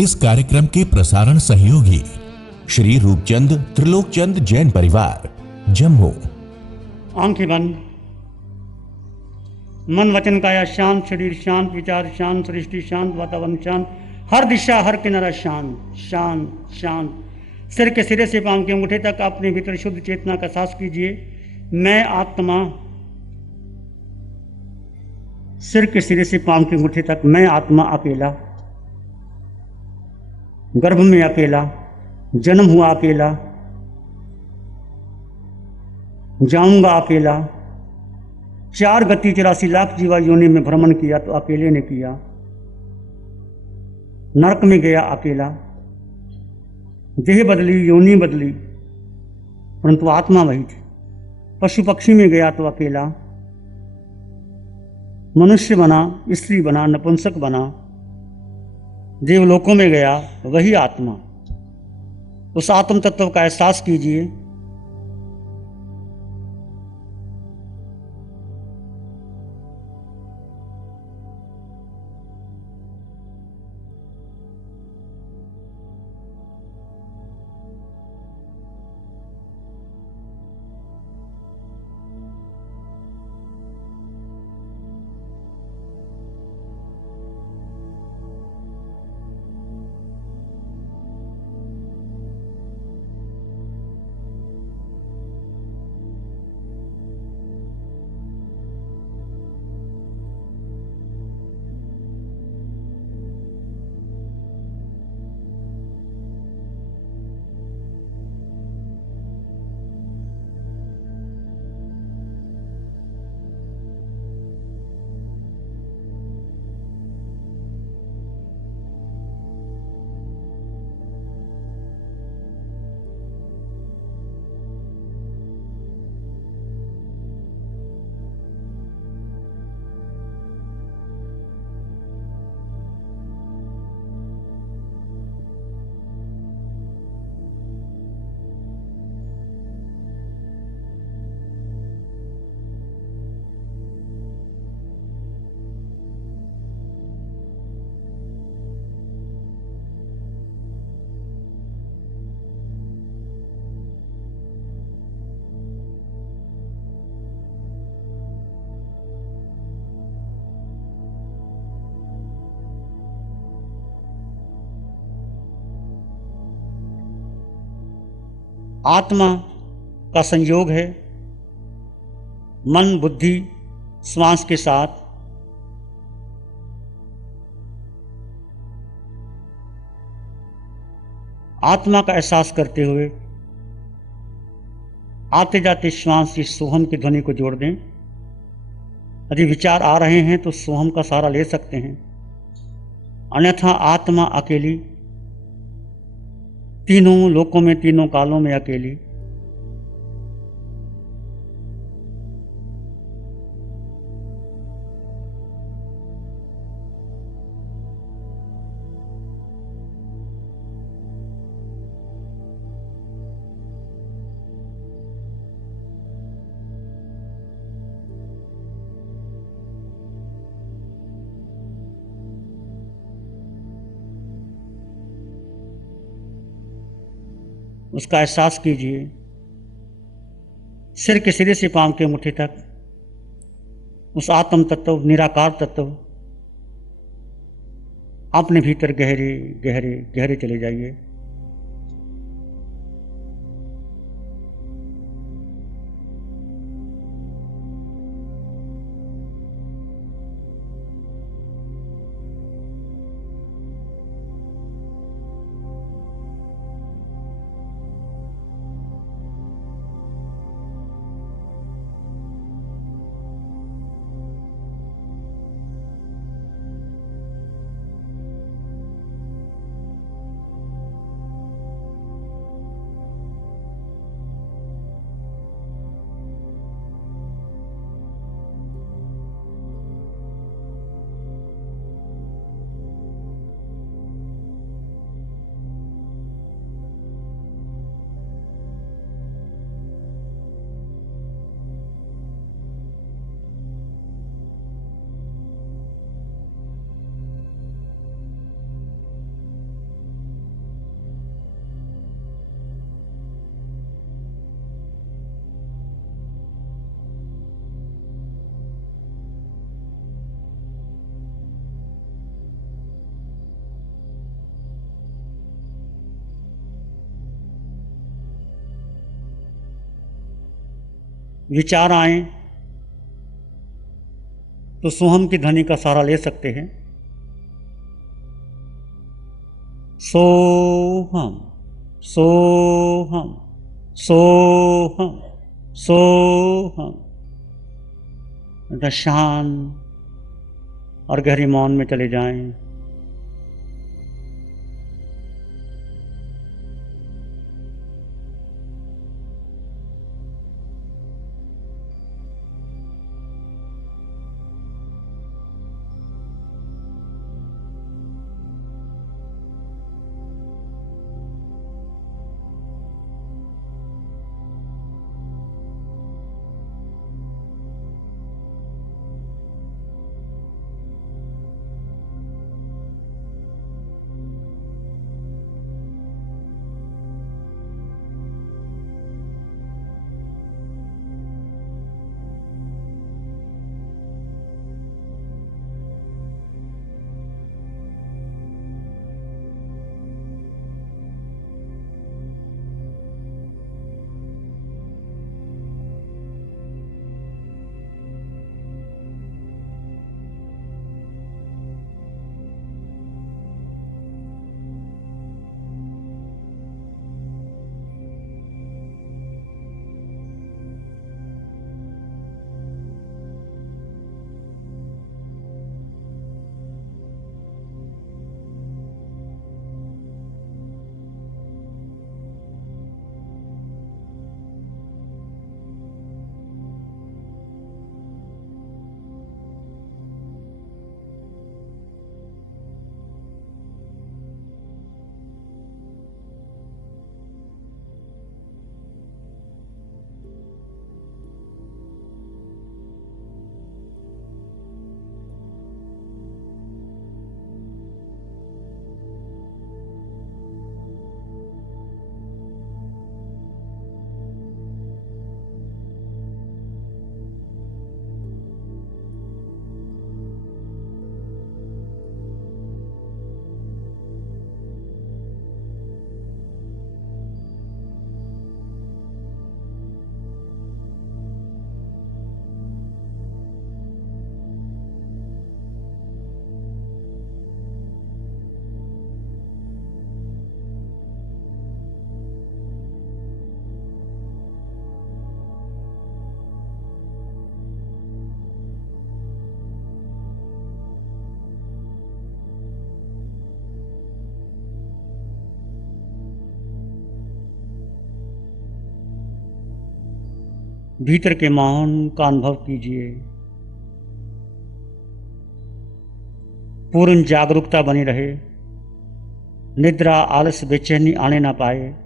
इस कार्यक्रम के प्रसारण सहयोगी श्री रूपचंद त्रिलोकचंद जैन परिवार, जम्मू। आंखें बंद। मन वचन काया शांत, शरीर शांत, विचार शांत, सृष्टि शांत, वातावरण शांत, हर दिशा हर किनारा शांत शांत शांत। सिर के सिरे से पांव के अंगूठे तक अपने भीतर शुद्ध चेतना का एहसास कीजिए। मैं आत्मा। सिर के सिरे से पांव के अंगूठे तक मैं आत्मा अकेला, गर्भ में अकेला, जन्म हुआ अकेला, जाऊंगा अकेला। 4 गति 84 लाख जीवा योनि में भ्रमण किया तो अकेले ने किया। नरक में गया अकेला, देह बदली, योनि बदली, परंतु आत्मा वही थी। पशु पक्षी में गया तो अकेला, मनुष्य बना, स्त्री बना, नपुंसक बना, देवलोकों में गया वही आत्मा। उस आत्म तत्व का एहसास कीजिए। आत्मा का संयोग है मन, बुद्धि, श्वास के साथ। आत्मा का एहसास करते हुए आते जाते श्वास की सोहम की ध्वनि को जोड़ दें। यदि विचार आ रहे हैं तो सोहम का सहारा ले सकते हैं, अन्यथा आत्मा अकेली, तीनों लोकों में, तीनों कालों में अकेली। उसका एहसास कीजिए। सिर के सिरे से पांव के मुट्ठी तक उस आत्म तत्व, निराकार तत्व, अपने भीतर गहरे गहरे गहरे चले जाइए। विचार आए तो सोहम की ध्वनि का सहारा ले सकते हैं। सोहम सोहम सोहम सोहम। शांत और गहरी मौन में चले जाएं। भीतर के माहौल का अनुभव कीजिए। पूर्ण जागरूकता बनी रहे, निद्रा आलस बेचैनी आने ना पाए।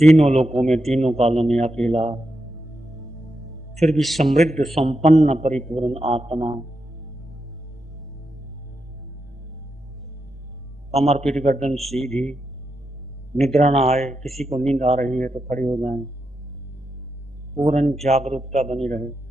तीनों लोकों में तीनों कालों में अकेला, फिर भी समृद्ध संपन्न परिपूर्ण आत्मा। कमर पीठ गर्दन सीधी, निद्रा ना आए। किसी को नींद आ रही है तो खड़े हो जाएं। पूर्ण जागरूकता बनी रहे।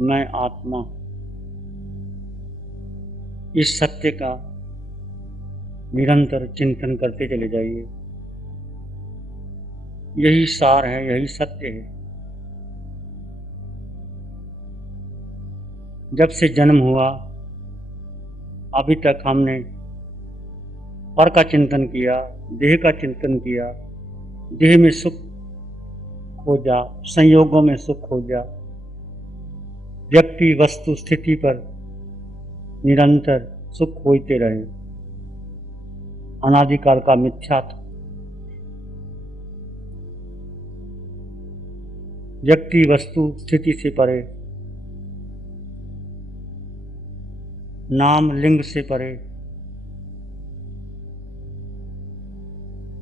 मैं आत्मा, इस सत्य का निरंतर चिंतन करते चले जाइए। यही सार है, यही सत्य है। जब से जन्म हुआ अभी तक हमने पर का चिंतन किया, देह का चिंतन किया, देह में सुख खोजा, संयोगों में सुख खोजा, व्यक्ति वस्तु स्थिति पर निरंतर सुख खोजते रहे। अनादिकाल का मिथ्या था। व्यक्ति वस्तु स्थिति से परे, नाम लिंग से परे,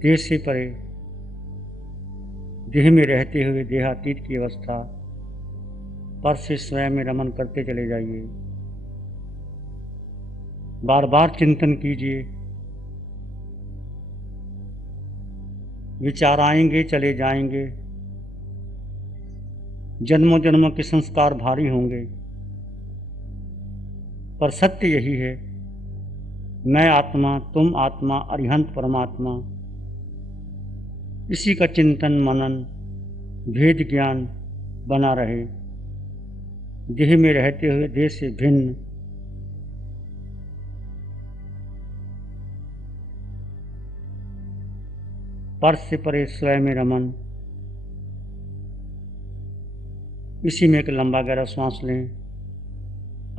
देह से परे, देह में रहते हुए देहातीत की अवस्था पर से स्वयं में रमन करते चले जाइए। बार बार चिंतन कीजिए। विचार आएंगे, चले जाएंगे। जन्मों जन्मों के संस्कार भारी होंगे, पर सत्य यही है, मैं आत्मा, तुम आत्मा, अरिहंत परमात्मा। इसी का चिंतन मनन, भेद ज्ञान बना रहे। देह में रहते हुए देह से भिन्न, पर से परे स्वयं में रमन। इसी में एक लंबा गहरा श्वास लें।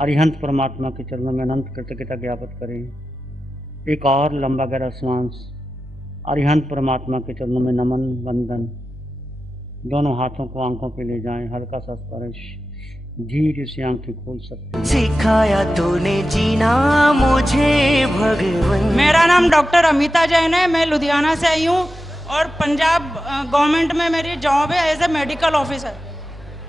अरिहंत परमात्मा के चरणों में अनंत कृतज्ञता ज्ञापित करें। एक और लंबा गहरा श्वास। अरिहंत परमात्मा के चरणों में नमन वंदन। दोनों हाथों को आंखों पे ले जाएं, हल्का सा स्पर्श। धीरे से आंखें खोल सकते। सिखाया तूने जीना मुझे भगवान। मेरा नाम डॉक्टर अमिता जैन है। मैं लुधियाना से आई हूँ और पंजाब गवर्नमेंट में मेरी जॉब है एज ए मेडिकल ऑफिसर।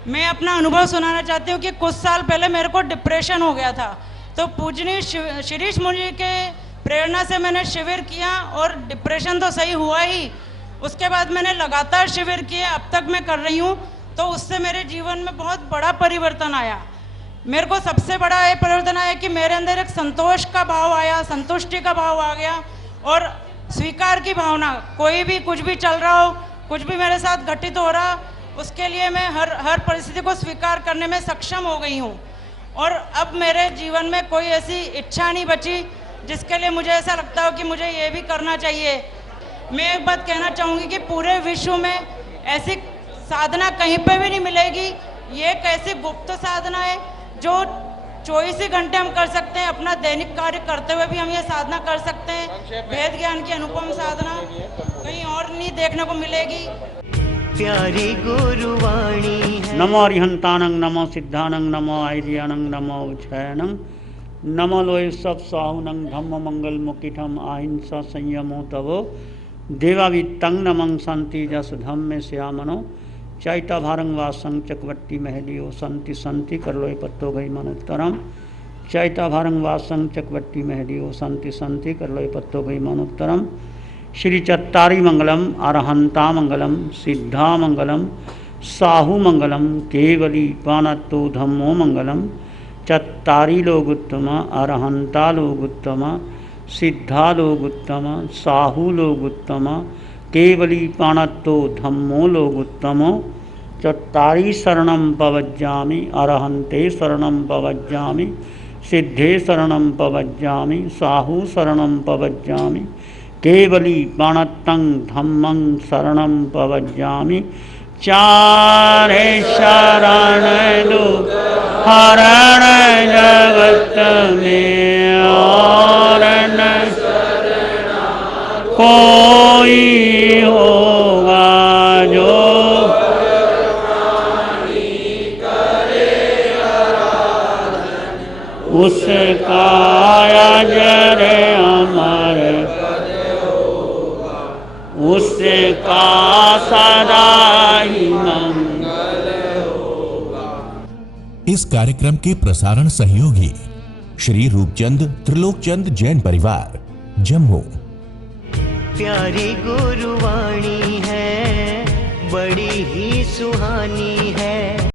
मैं अपना अनुभव सुनाना चाहती हूँ कि कुछ साल पहले मेरे को डिप्रेशन हो गया था, तो पूजनीय शिरीष मुनि के प्रेरणा से मैंने शिविर किया और डिप्रेशन तो सही हुआ ही। उसके बाद मैंने लगातार शिविर किए, अब तक मैं कर रही हूँ। तो उससे मेरे जीवन में बहुत बड़ा परिवर्तन आया। मेरे को सबसे बड़ा ये परिवर्तन आया कि मेरे अंदर एक संतोष का भाव आया, संतुष्टि का भाव आ गया और स्वीकार की भावना। कोई भी कुछ भी चल रहा हो, कुछ भी मेरे साथ घटित हो रहा, उसके लिए मैं हर परिस्थिति को स्वीकार करने में सक्षम हो गई हूँ। और अब मेरे जीवन में कोई ऐसी इच्छा नहीं बची जिसके लिए मुझे ऐसा लगता हो कि मुझे ये भी करना चाहिए। मैं एक बात कहना चाहूँगी कि पूरे विश्व में ऐसी साधना कहीं पे भी नहीं मिलेगी। ये एक ऐसी गुप्त साधना है जो 24 ही घंटे हम कर सकते हैं। अपना दैनिक कार्य करते हुए भी हम ये साधना कर सकते हैं। वेद ज्ञान की अनुपम साधना कहीं और नहीं देखने को मिलेगी। प्यारी गुरुवाणी है। नमो अरिहंतानंग, नमो सिद्धानंग, नमो आर्यानंग, नमो उच्छयनंग, नमो लोय सब साहुनंग, धम्म मंगल मुकिठम अहिंसा संयमो तवो देवावित्तं नमं शांति जस धम्मे श्यामनो चैता भारंग वासं चकवट्टी महलियो संति संति करलोय पत्तो गई मनुत्तरम चैता भारंग वासं चकवट्टी महलियो संति संति करलोय पत्तो गई मनुत्तरम। श्री चत्तारी मंगलम, अरहंता मंगलम, सिद्धा मंगलम, साहु मंगलम, केवली पानत्तो धम्मो मंगलम। चत्तारी लोग उत्तम, अरहंता लोग उत्तम, सिद्धा लोग उत्तम, साहु लोग उत्तम, केवली पाणत्तो धम्मो लोग उत्तमो। चत्तारी शरणं पवज्जामि, अरहंते शरणं पवज्जामि, सिद्धे शरणं पवज्जामि, साहु शरणं पवज्जामि, केवली पाणत्तं धम्मं शरणं पवज्जामि। चारे शरण दो हरण जगत में और न कोई होगा जो उसका अजर अमर, उसका सदा ही मंगल होगा। इस कार्यक्रम के प्रसारण सहयोगी श्री रूपचंद त्रिलोकचंद जैन परिवार, जम्मू। प्यारी गुरुवाणी है, बड़ी ही सुहानी है।